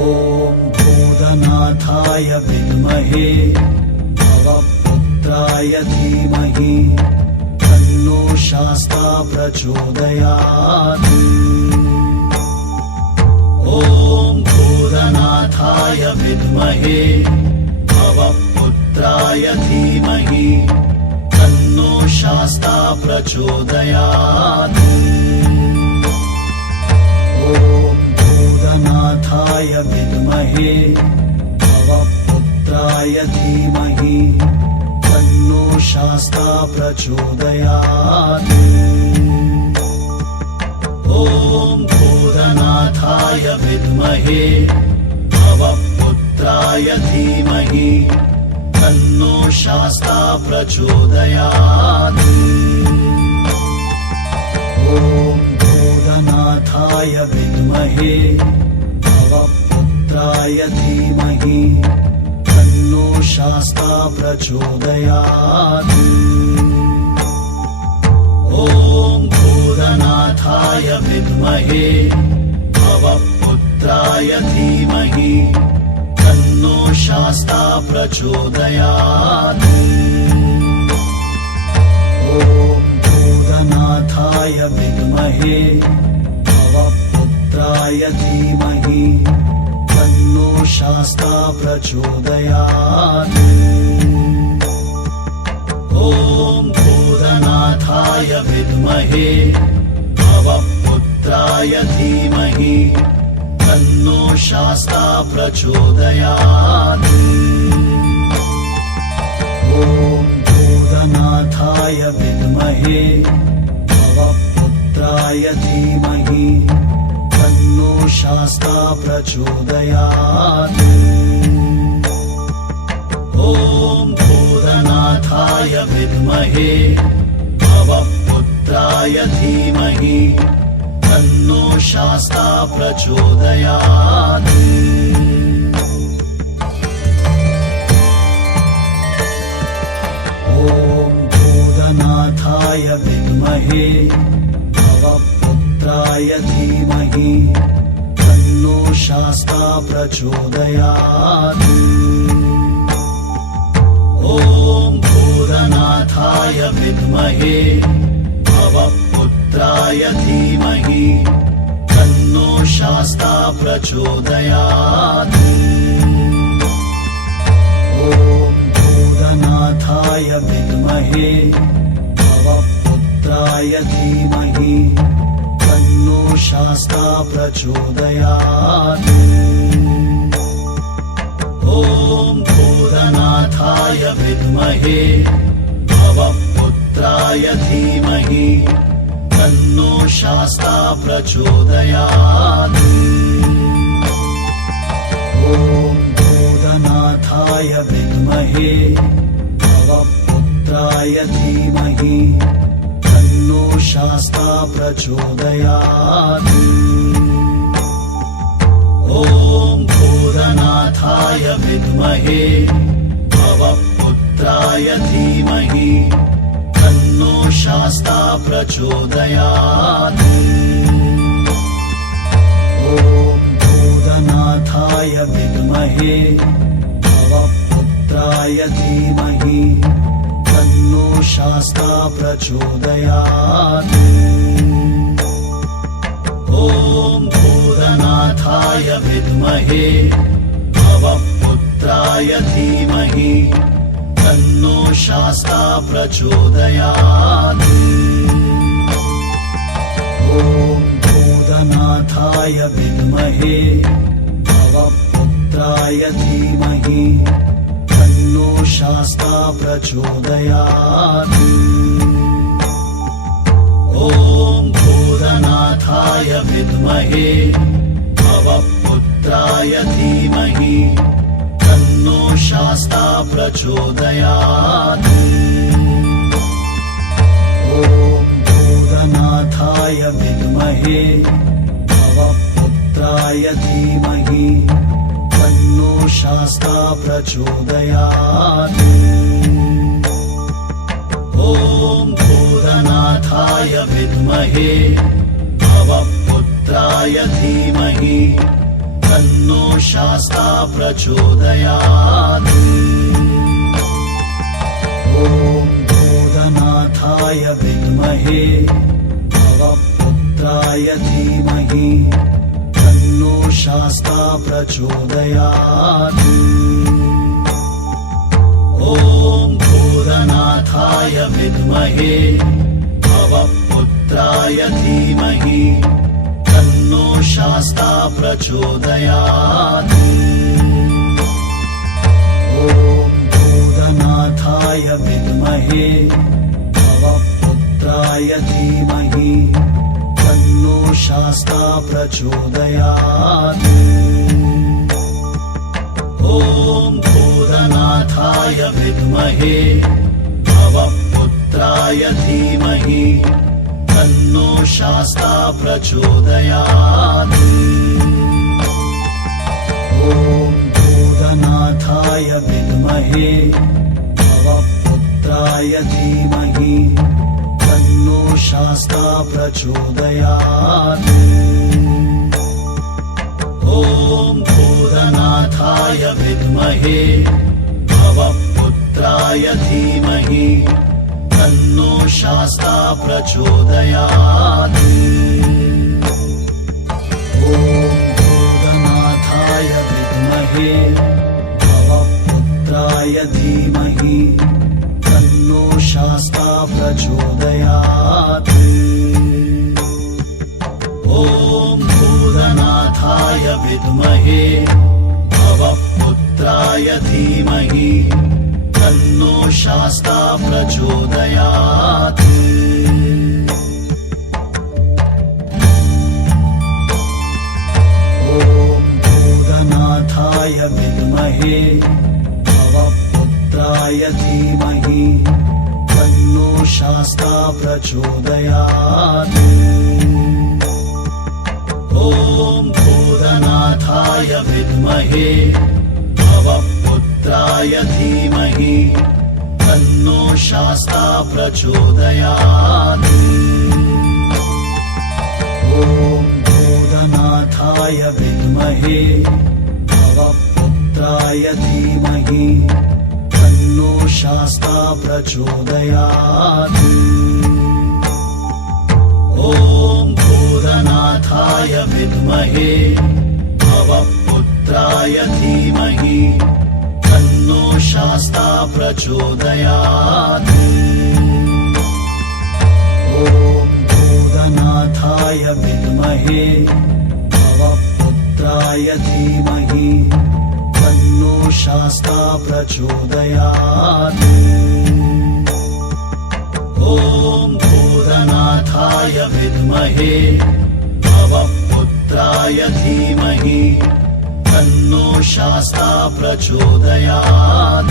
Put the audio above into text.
ॐ भूतनाथाय विद्महे भवपुत्राय धीमहि तन्नो शास्ता प्रचोदयात्। ॐ भूतनाथाय विद्महे भवपुत्राय धीमहि तन्नो शास्ता प्रचोदयात्। ॐ भूतनाथाय विद्महे भवपुत्राय धीमहि तन्नो शास्ता प्रचोदयात्। ॐ भूतनाथाय विद्महे भवपुत्राय धीमहि तन्नो शास्ता प्रचोदयात्। ॐ भूतनाथाय विद्महे भवपुत्राय धीमहि तन्नो शास्ता प्रचोदयात्। ॐ भूतनाथाय विद्महे भवपुत्राय धीमहि तन्नो शास्ता प्रचोदयात्। ॐ भूतनाथाय विद्महे भवपुत्राय धीमहि तन्नो शास्ता प्रचोदयात्। ॐ भूतनाथाय विद्महे भवपुत्राय धीमहि तन्नो शास्ता प्रचोदयात्। ॐ भूतनाथाय विद्महे भवपुत्राय धीमहि तन्नो शास्ता प्रचोदयात्। ॐ भूतनाथाय विद्महे भवपुत्राय धीमहि तन्नो शास्ता प्रचोदयात्। ॐ भूतनाथाय विद्महे भवपुत्राय धीमहि तन्नो शास्ता प्रचोदयात्। ॐ भूतनाथाय विद्महे भवपुत्राय धीमहि तन्नो शास्ता प्रचोदयात्। ॐ भूतनाथाय विद्महे भवपुत्राय धीमहि तन्नो शास्ता प्रचोदयात्। ॐ भूतनाथाय विद्महे भवपुत्राय धीमहि तन्नो शास्ता प्रचोदयात्। ॐ भूतनाथाय विद्महे भवपुत्राय धीमहि तन्नो शास्ता प्रचोदयात्। ॐ भूतनाथाय विद्महे भवपुत्राय धीमहि तन्नो शास्ता प्रचोदयात्। ॐ भूतनाथाय विद्महे भवपुत्राय धीमहि तन्नो शास्ता प्रचोदयात्। ॐ भूतनाथाय विद्महे भवपुत्राय धीमहि तन्नो शास्ता प्रचोदयात्। ॐ भूतनाथाय विद्महे भवपुत्राय धीमहि तन्नो शास्ता प्रचोदयात्। ॐ भूतनाथाय विद्महे भवपुत्राय धीमहि तन्नो शास्ता प्रचोदयात्। ॐ भूतनाथाय विद्महे भवपुत्राय धीमहि तन्नो शास्ता प्रचोदयात्। ॐ भूतनाथाय विद्महे भवपुत्राय धीमहि तन्नो शास्ता प्रचोदयात्। ॐ भूतनाथाय विद्महे भवपुत्राय धीमहि तन्नो शास्ता प्रचोदयात्। ॐ भूतनाथाय विद्महे भवपुत्राय धीमहि तन्नो शास्ता प्रचोदयात्। ॐ भूतनाथाय विद्महे भवपुत्राय धीमहि तन्नो शास्ता प्रचोदयात्। ॐ भूतनाथाय विद्महे भवपुत्राय धीमहि तन्नो शास्ता प्रचोदयात्। ॐ भूतनाथाय विद्महे भवपुत्राय धीमहि तन्नो शास्ता प्रचोदयात्। ॐ भूतनाथाय विद्महे भवपुत्राय धीमहि तन्नो शास्ता प्रचोदयात्। ॐ भूतनाथाय विद्महे भवपुत्राय धीमहि तन्नो शास्ता प्रचोदयात्। ॐ भूतनाथाय विद्महे भवपुत्राय धीमहि तन्नो शास्ता प्रचोदयात्। ॐ भूतनाथाय विद्महे भवपुत्राय धीमहि तन्नो शास्ता प्रचोदयात्। ॐ भूतनाथाय विद्महे भवपुत्राय धीमहि तन्नो शास्ता प्रचोदयात्। ॐ भूतनाथाय विद्महे भवपुत्राय धीमहि तन्नो शास्ता प्रचोदयात्। ॐ भूतनाथाय विद्महे भवपुत्राय धीमहि तन्नो शास्ता प्रचोदयात्। ॐ भूतनाथाय विद्महे भवपुत्राय धीमहि तन्नो शास्ता प्रचोदयात्। ॐ भूतनाथाय विद्महे भवपुत्राय धीमहि तन्नो शास्ता प्रचोदयात्।